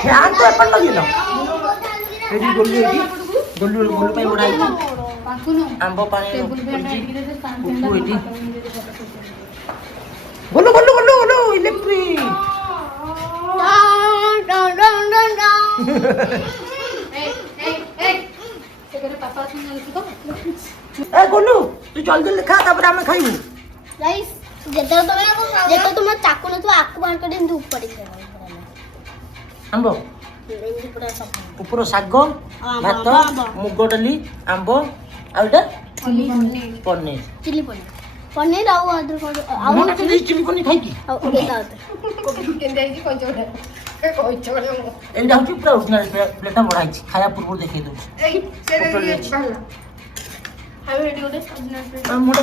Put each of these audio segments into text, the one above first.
fan ତ ଏପଟେ ଲଗେଇଲ ଏଠି ଗୋଲୁ ପାଇଁ ବଢ଼ା ହେଇଛି ଆମ୍ବ ପାଣି ପଡ଼ିଛି ଉଠୁ ଏଠି ଗୋଲୁ ଇଲେକ୍ଟ୍ରିକ୍ ए गोलू तू जल्दी लिखा तापर हम खाइबू गाइस जेतो तुम चाकू न तू आकु बाहर कर दे ऊपर पड़ी आंबो ऊपर साग भात मुग डाली आंबो आउटा पनीर चिली पनीर आउ अदर चिली पनीर खाई की एंडा होची पूरा ओरिजिनल प्लेटा बढाई छी खाया पूर्व देखै दउ हाय रेडी होते मोटा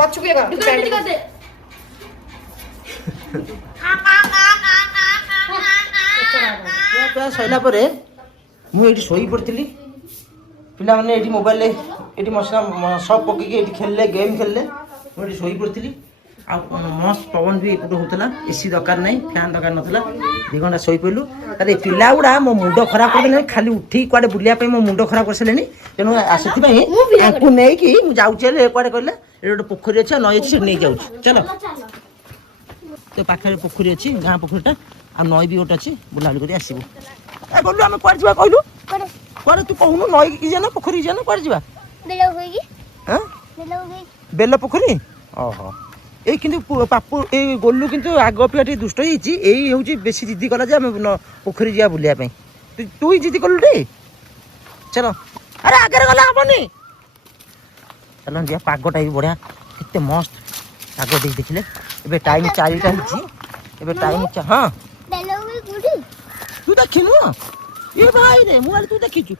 पछु के कर दे सैला परे मु एठी सोई पड़तिली पिला माने एठी मोबाइल एठी मसला सब पके एठी खेलले गेम खेलले मु एठी सोई पड़तिली आ मस्त पवन भी एपट होतला एसी दरकार नहीं फैन दरकार नथला 2 घंटा सोई पइलु अरे पिला उडा मो मुंडो खराब कर देले खाली उठी क्वाडे बुलिया पे मो मुंडो खराब कर सलेनी तेनु आसेथि भाई आंकु नै कि मु जाउ चले क्वाडे कहले ए पोखरी अछि नई अछि से नै जाउ चलो तो पाखरे पोखरी अछि गां पोखरीटा आ नई भी गोट अछि बुलाली करी आसीबो ए बोलू हम क्वाडे जीवा कहलू क्वाडे तू कहनु नई कि जाना पोखरी जाना क्वाडे जीवा बेलो होई हां बेलो होई बेला पोखरी ओहो ए किंतु पापु ए गोलू किंतु आगो पिया टी दुष्ट हिची एई होची बेसी जिद्दी कला जे हम पोखरी जिया बुलिया पे तू ही जिद्दी कलु रे चलो अरे आगे गला हबनी चलो जिया पागोटा भी बढ़िया किते मस्त पागो देख देखले एबे टाइम 4टा हिची एबे टाइम हां बेलो होई गुडी तू देखिनु ए भाई रे मु तू देखिछु